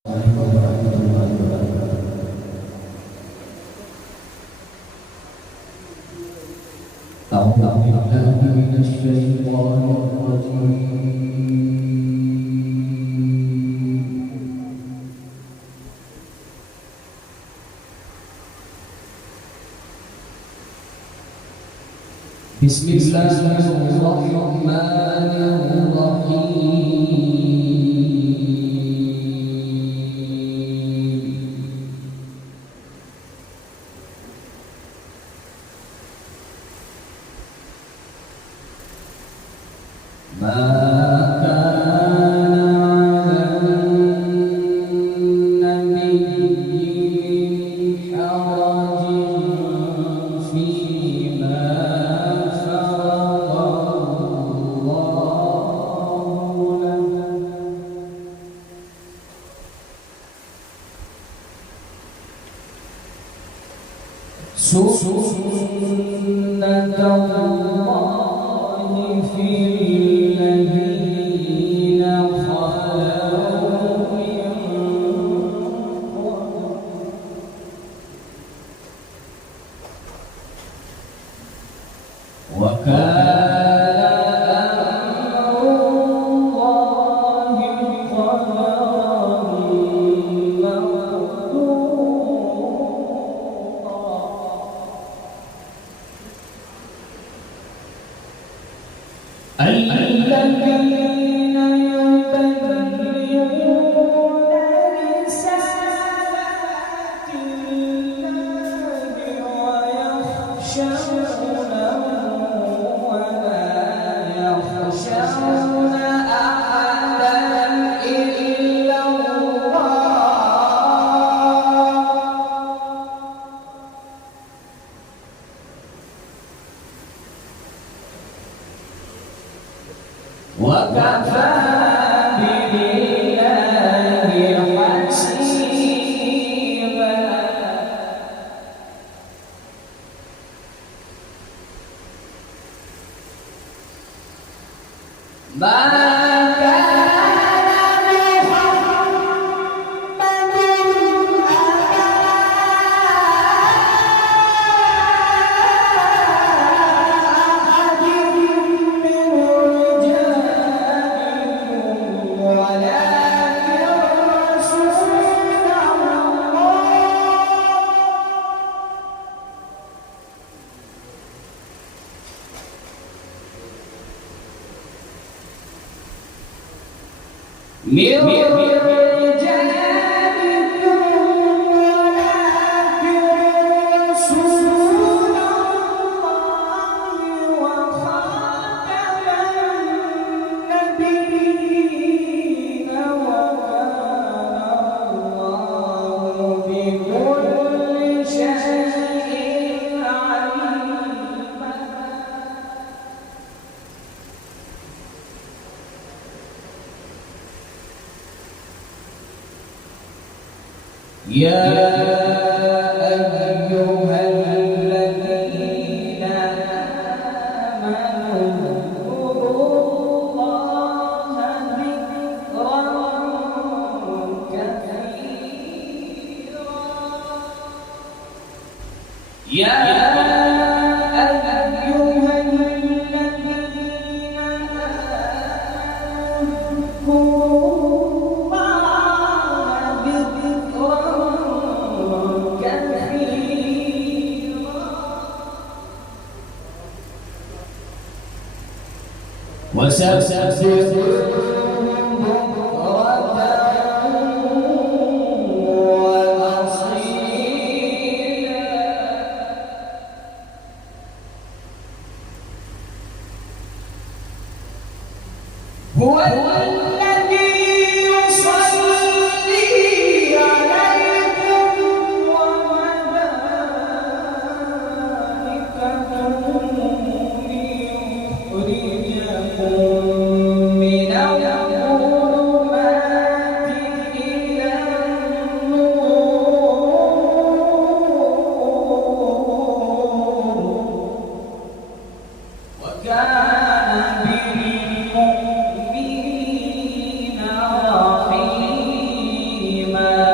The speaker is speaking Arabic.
أعوذ بالله من الشيطان الرجيم. بسم الله الرحمن الرحيم. ما كان على النبي حرج فيما فرض الله له سنة الله في الذين خلوا من قبل وكان أمر الله قدرا مقدورا. الذين يبلغون رسالات الله ويخشونه ولا يخشون أحدا إلا الله وكفى بالله حسيبا. ما كان محمد أبا أحد من رجالكم ولكن رسول الله من رجالكم ولكن رسول الله وخاتم النبيين وكان الله بكل شيء عليما. يا أيها الذين آمنوا اذكروا الله ذكرا كثيرا. يا أيها الذين آمنوا اذكروا وسبحوه بكرة وأصيلا. هو الذي يصلي عليكم وملائكته ليخرجكم من ما